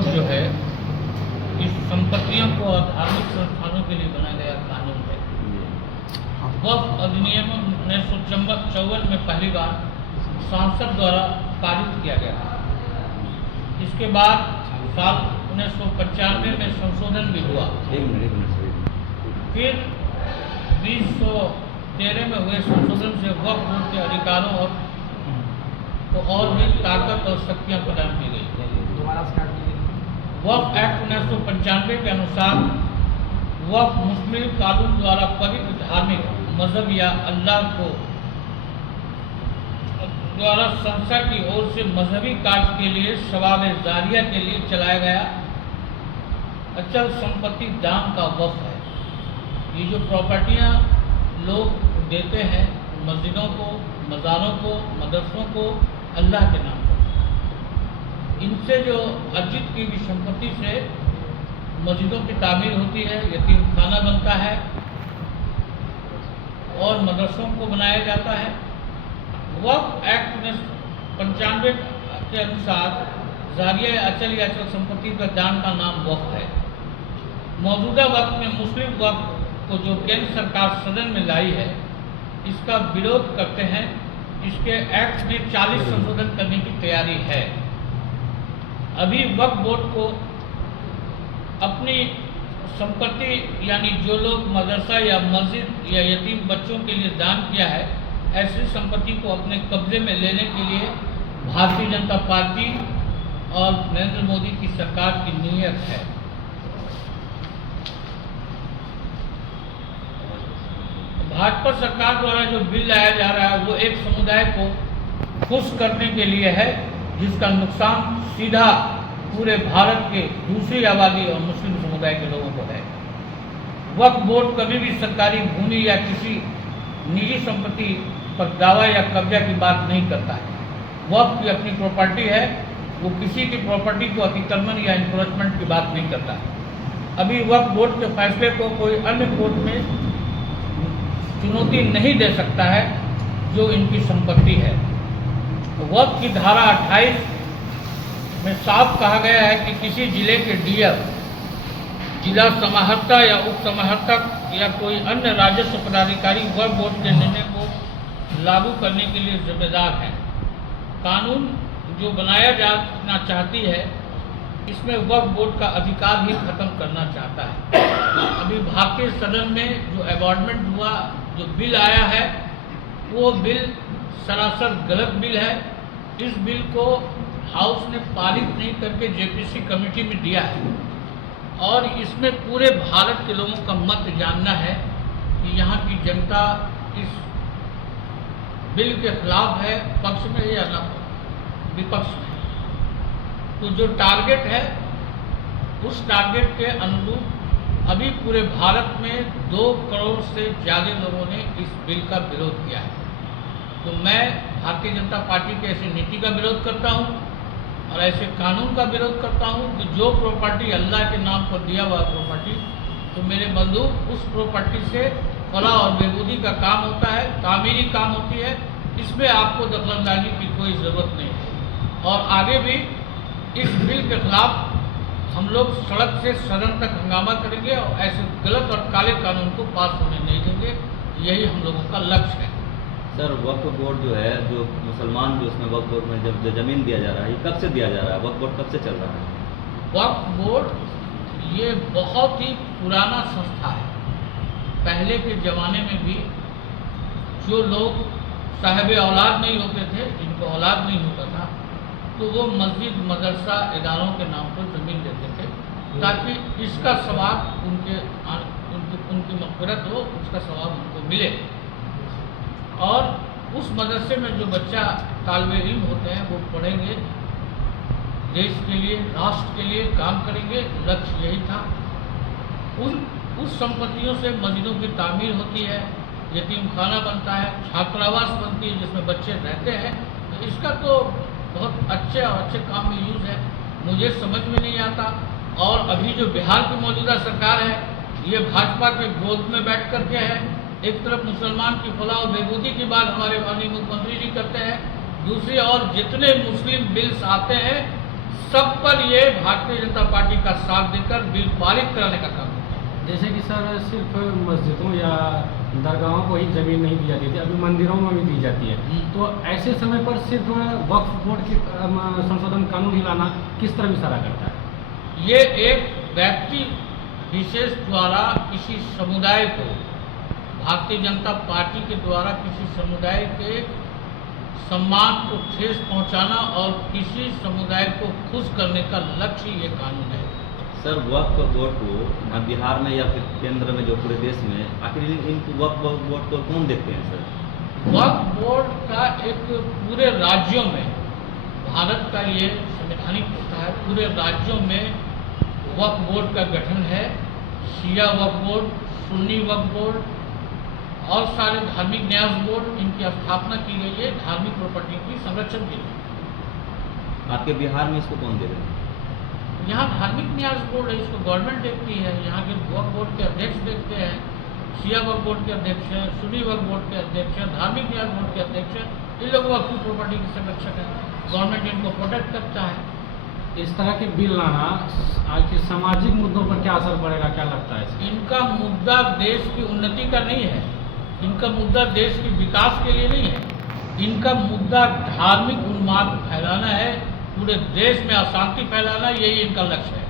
वक्त जो है इस संपत्तियों को और धार्मिक संस्थानों के लिए बनाया गया कानून है। वक्फ अधिनियम 1954 में पहली बार संसद द्वारा पारित किया गया था। इसके बाद साल 1995 में संशोधन भी हुआ। फिर 2013 में हुए संशोधन से वक्फ बोर्ड के अधिकारों और भी ताकत और शक्तियाँ प्रदान की गई। वक्फ एक्ट 1995 के अनुसार वक्फ मुस्लिम कानून द्वारा पवित्र धार्मिक मजहब या अल्लाह को द्वारा संस्था की ओर से मजहबी कार्य के लिए सवाब जारिया के लिए चलाया गया अचल संपत्ति दान का वक्फ है। ये जो प्रॉपर्टियाँ लोग देते हैं मस्जिदों को, मज़ारों को, मदरसों को अल्लाह के नाम पर, इनसे जो अर्जित की हुई संपत्ति से मस्जिदों की तामीर होती है, यतीम खाना बनता है और मदरसों को बनाया जाता है। वक्फ एक्ट 1995 के अनुसार जारिया अचल या अचल संपत्ति का दान का नाम वक्फ है। मौजूदा वक्त में मुस्लिम वक्फ को जो केंद्र सरकार सदन में लाई है, इसका विरोध करते हैं। इसके एक्ट में 40 संशोधन करने की तैयारी है। अभी वक्फ बोर्ड को अपनी संपत्ति यानी जो लोग मदरसा या मस्जिद या यतीम बच्चों के लिए दान किया है, ऐसी संपत्ति को अपने कब्जे में लेने के लिए भारतीय जनता पार्टी और नरेंद्र मोदी की सरकार की नीयत है। भाजपा सरकार द्वारा जो बिल लाया जा रहा है वो एक समुदाय को खुश करने के लिए है, जिसका नुकसान सीधा पूरे भारत के दूसरी आबादी और मुस्लिम समुदाय के लोगों को है। वक्फ बोर्ड कभी भी सरकारी भूमि या किसी निजी संपत्ति पर दावा या कब्जा की बात नहीं करता है। वक्फ की अपनी प्रॉपर्टी है, वो किसी की प्रॉपर्टी को अतिक्रमण या इंक्रोचमेंट की बात नहीं करता है। अभी वक्फ बोर्ड के फैसले को कोई अन्य कोर्ट में चुनौती नहीं दे सकता है जो इनकी संपत्ति है। वक्फ की धारा 28 में साफ कहा गया है कि किसी जिले के डीएम, जिला समाहर्ता या उप समाहर्ता या कोई अन्य राजस्व पदाधिकारी वक्फ बोर्ड के निर्णय को लागू करने के लिए जिम्मेदार है। कानून जो बनाया जाना चाहती है, इसमें वक्फ बोर्ड का अधिकार ही खत्म करना चाहता है। अभी भारतीय सदन में जो अबॉर्डमेंट हुआ, जो बिल आया है, वो बिल सरासर गलत बिल है। इस बिल को हाउस ने पारित नहीं करके जेपीसी कमेटी में दिया है और इसमें पूरे भारत के लोगों का मत जानना है कि यहाँ की जनता इस बिल के खिलाफ है, पक्ष में है या न विपक्ष में। तो जो टारगेट है, उस टारगेट के अनुरूप अभी पूरे भारत में 2 करोड़ से ज़्यादा लोगों ने इस बिल का विरोध किया है। तो मैं भारतीय जनता पार्टी की ऐसी नीति का विरोध करता हूँ और ऐसे कानून का विरोध करता हूँ कि जो प्रॉपर्टी अल्लाह के नाम पर दिया हुआ प्रॉपर्टी, तो मेरे बंधु उस प्रॉपर्टी से फलाह और बेबूदी का काम होता है, तामीरी काम होती है। इसमें आपको दखलंदाजी की कोई ज़रूरत नहीं है। और आगे भी इस बिल के खिलाफ हम लोग सड़क से सदन तक हंगामा करेंगे और ऐसे गलत और काले कानून को पास होने नहीं देंगे। यही हम लोगों का लक्ष्य है। सर, वक्फ बोर्ड जो है, जो मुसलमान जो उसमें वक्फ बोर्ड में जब ज़मीन दिया जा रहा है, ये कब से दिया जा रहा है? वक्फ बोर्ड कब से चल रहा है? वक्फ बोर्ड ये बहुत ही पुराना संस्था है। पहले के ज़माने में भी जो लोग साहिब औलाद नहीं होते थे, जिनको औलाद नहीं होता था, तो वो मस्जिद मदरसा इदारों के नाम पर ज़मीन देते थे ताकि इसका सवाब उनकी मग़फ़िरत हो, उसका सवाब उनको मिले। और उस मदरसे में जो बच्चा तालिबे इल्म होते हैं, वो पढ़ेंगे, देश के लिए, राष्ट्र के लिए काम करेंगे। लक्ष्य यही था। उस संपत्तियों से मस्जिदों की तामीर होती है, यतीम खाना बनता है, छात्रावास बनती है जिसमें बच्चे रहते हैं। तो इसका तो बहुत अच्छे काम में यूज़ है। मुझे समझ में नहीं आता। और अभी जो बिहार की मौजूदा सरकार है, ये भाजपा के गोद में बैठ करके है। एक तरफ मुसलमान की फलाह और बेबूदी की बात हमारे माननीय मुख्यमंत्री जी करते हैं, दूसरी ओर जितने मुस्लिम बिल्स आते हैं सब पर ये भारतीय जनता पार्टी का साथ देकर बिल पारित कराने का काम होता है। जैसे कि सर सिर्फ मस्जिदों या दरगाहों को ही ज़मीन नहीं दी जाती थी, अभी मंदिरों में भी दी जाती है। तो ऐसे समय पर सिर्फ वक्फ बोर्ड के संशोधन कानून ही लाना किस तरह इशारा करता है? ये एक व्यक्ति विशेष द्वारा किसी समुदाय को, भारतीय जनता पार्टी के द्वारा किसी समुदाय के सम्मान को ठेस पहुंचाना और किसी समुदाय को खुश करने का लक्ष्य ये कानून है। सर वक्फ बोर्ड को यहाँ बिहार में या फिर केंद्र में जो पूरे देश में आखिर इन वक्फ बोर्ड को कौन देखते हैं सर? वक्फ बोर्ड का एक पूरे राज्यों में, भारत का ये संवैधानिक होता है, पूरे राज्यों में वक्फ बोर्ड का गठन है। शिया वक्फ बोर्ड, सुन्नी वक्फ बोर्ड और सारे धार्मिक न्यास बोर्ड, इनकी स्थापना की गई है धार्मिक प्रॉपर्टी की संरक्षण के लिए। आपके बिहार में इसको कौन दे रहे हैं? यहाँ धार्मिक न्यास बोर्ड है, इसको गवर्नमेंट देखती है। यहाँ के वक्फ बोर्ड के अध्यक्ष देखते हैं, शिया वक्फ बोर्ड के अध्यक्ष हैं, सुन्नी वक्फ बोर्ड के अध्यक्ष हैं, धार्मिक न्यास बोर्ड के अध्यक्ष हैं। इन लोग वक्फ प्रॉपर्टी के संरक्षक हैं, गवर्नमेंट इनको प्रोटेक्ट करता है। इस तरह के बिल लाना आज के सामाजिक मुद्दों पर क्या असर पड़ेगा, क्या लगता है? इनका मुद्दा देश की उन्नति का नहीं है, इनका मुद्दा देश के विकास के लिए नहीं है। इनका मुद्दा धार्मिक उन्माद फैलाना है, पूरे देश में अशांति फैलाना, यही इनका लक्ष्य है।